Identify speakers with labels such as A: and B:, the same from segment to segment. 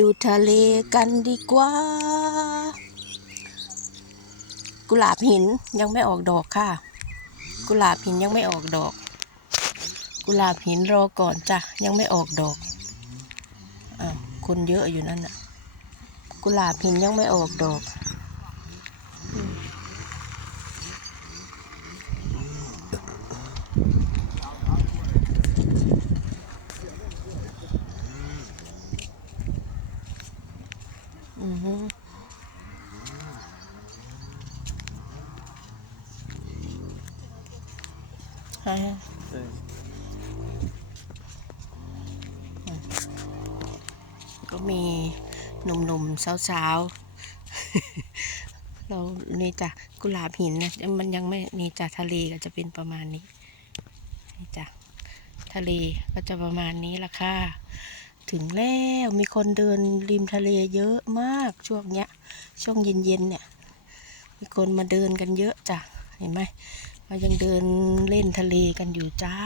A: ดูทะเลกันดีกว่า กุหลาบหินยังไม่ออกดอกค่ะ กุหลาบหินยังไม่ออกดอก กุหลาบหินรอก่อนจ้ะยังไม่ออกดอกอ้าวคนเยอะอยู่นั่นน่ะ กุหลาบหินยังไม่ออกดอก อือฮึฮะก็มีหนุ่มๆสาวๆ เรานี่จ้ะกุหลาบหินนะ มันยังไม่นี่จ้ะทะเลก็จะเป็นประมาณนี้ นี่จ้ะทะเลก็จะประมาณนี้ละค่ะ ถึงแล้วมีคนเดินริมทะเลเยอะมากช่วงเนี้ย ช่วงเย็นๆเนี่ย มีคนมาเดินกันเยอะจ้ะเห็นไหมเรายังเดินเล่นทะเลกันอยู่จ้า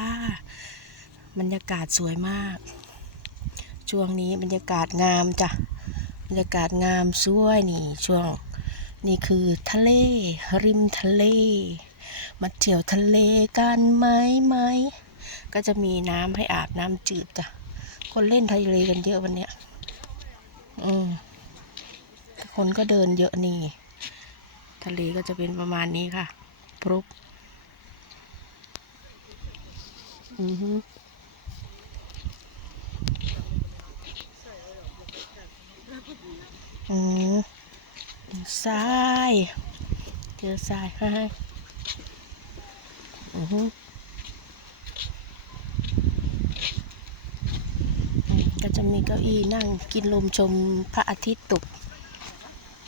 A: บรรยากาศสวยมาก ช่วงนี้บรรยากาศงามจ้ะบรรยากาศงามสวยนี่ช่วงนี่คือทะเล ริมทะเล มาเที่ยวทะเลกันไหมไหม ก็จะมีน้ำให้อาบน้ำจืดจ้ะ คนเล่นทะเลกันเยอะวันเนี้ย อืมคนก็เดินเยอะนี่ ทะเลก็จะเป็นประมาณนี้ค่ะพรุกอือฮึอืมทราย เจอทรายให้อือฮึ จะมีเก้าอี้นั่งกินลมชมพระอาทิตย์ตก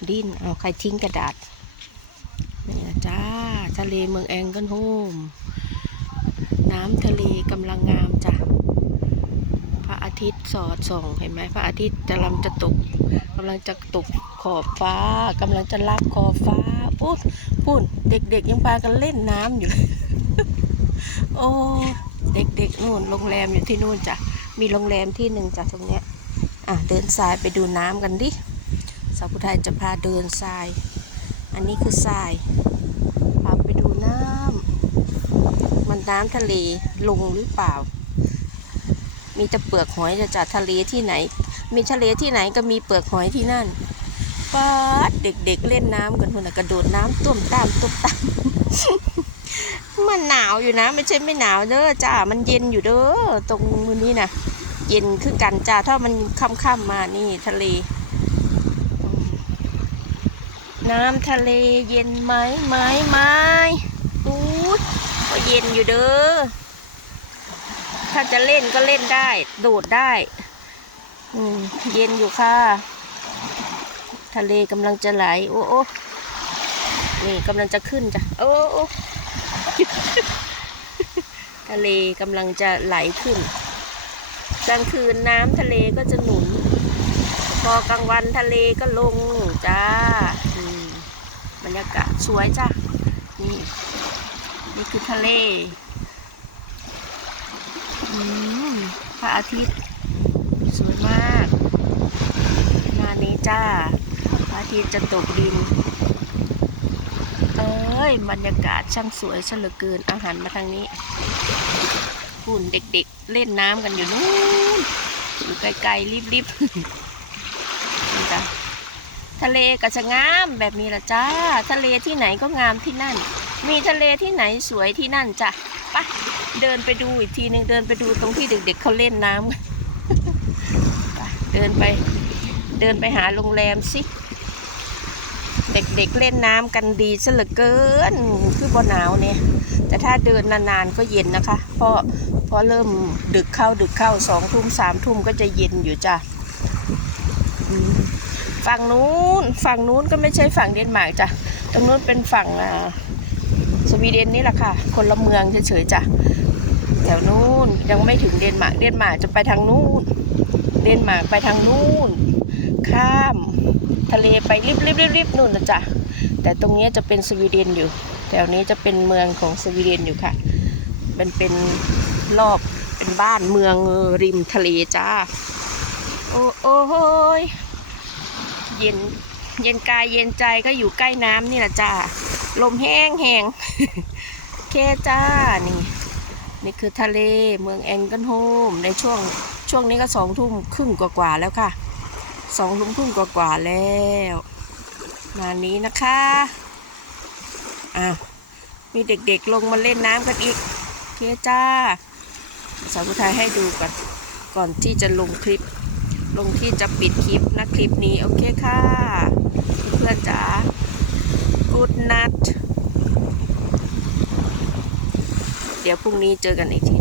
A: ดินเอาใครทิ้งกระดาษนี่นะจ้าทะเลเมืองแองกันโฮม น้ำทะเลกำลังงามจ้ะพระอาทิตย์สอดส่องเห็นไหมพระอาทิตย์กำลังจะตกกำลังจะตกขอบฟ้ากำลังจะลับขอบฟ้าพูดพูดเด็กๆยังพากันเล่นน้ำอยู่ โอ้เด็กๆนู่นโรงแรมอยู่ที่นู่นจ้ะ มีโรงแรมที่หนึ่งจากตรงเนี้ยอะเดินทรายไปดูน้ำกันดิสาวผู้ไทยจะพาเดินทราย อันนี้คือทรายพาไปดูน้ำมันน้ำทะเลลงหรือเปล่า มีแต่เปลือกหอยจะจากทะเลที่ไหน มีทะเลที่ไหนก็มีเปลือกหอยที่นั่นป้าดเด็กๆเล่นน้ำกันคนน่ะกระโดดน้ำต้มตามต้มตามมันหนาวอยู่นะ ไม่ใช่ไม่หนาวเด้อจ้ามันเย็นอยู่เด้อตรงมือนี้นะ เย็นคือกันจ้าถ้ามันค่ำๆมานี่ทะเล น้ำทะเลเย็นไหมไหมไหมอูดก็เย็นอยู่เด้อถ้าจะเล่นก็เล่นได้ โดดได้อเย็นอยู่ค่ะ ทะเลกำลังจะไหล โอ้โอ้นี่กำลังจะขึ้นจ้ะ โอ้โอ้ทะเลกำลังจะไหลขึ้น กลางคืนน้ำทะเลก็จะหนุน พอกลางวันทะเลก็ลงจ้าอืมบรรยากาศสวยจ้ะนี่นี่คือทะเลอืมพระอาทิตย์สวยมากงานนี้จ้าพระอาทิตย์จะตกดิน เอ้ย บรรยากาศช่างสวยเหลือเกินอาหารมาทางนีุ้่นเด็กๆเล่นน้ำกันอยู่นู้นอยู่ไกลๆรีบๆนี่จ้ะทะเลก็จะงามแบบนี้ละจ้า ทะเลที่ไหนก็งามที่นั่น มีทะเลที่ไหนสวยที่นั่นจ้ะไปเดินไปดูอีกทีหนึ่งเดินไปดูตรงที่เด็กๆเขาเล่นน้ำกันเดินไป เดินไปหาโรงแรมสิ เด็กๆเล่นน้ำกันดีซะเหลือเกิน คือบ่หนาวเนี่ย แต่ถ้าเดินนานๆก็เย็นนะคะ เพราะเพราะเริ่มดึกเข้าดึกเข้าสองทุ่มสามทุ่มก็จะเย็นอยู่จ้ะฝั่งนู้นฝั่งนู้นก็ไม่ใช่ฝั่งเดนมาร์กจ้ะ ตรงนู้นเป็นฝั่งสวีเดนนี่แหละค่ะ คนละเมืองเฉยๆจ้ะ แถวนู้นยังไม่ถึงเดนมาร์ก เดนมาร์กจะไปทางนู้น เดนมาร์กไปทางนู้น ข้าม ทะเลไปริบริบริบริบนู่นนะจ๊ะแต่ตรงนี้จะเป็นสวีเดนอยู่ แถวนี้จะเป็นเมืองของสวีเดนอยู่ค่ะ มันเป็นรอบเป็นบ้านเมืองริมทะเลจ้า โอ้โอ้โหยเย็นเย็นกายเย็นใจก็อยู่ใกล้น้ำนี่แหละจ้า ลมแห้งแห้งเคจ้านี่นี่คือทะเลเมืองแองเกิลโฮมในช่วงช่วงนี้ก็สองทุ่มครึ่งกว่าๆแล้วค่ะ สองทุ่มครึ่งกว่าๆแล้วมานี้นะคะอะมีเด็กๆลงมาเล่นน้ำกันอีกโอเคจ้าสาวผู้ไทยให้ดูก่อนก่อนที่จะลงคลิป ลงที่จะปิดคลิปนะคลิปนี้โอเคค่ะ เพื่อนจ๋า good night เดี๋ยวพรุ่งนี้เจอกันอีกที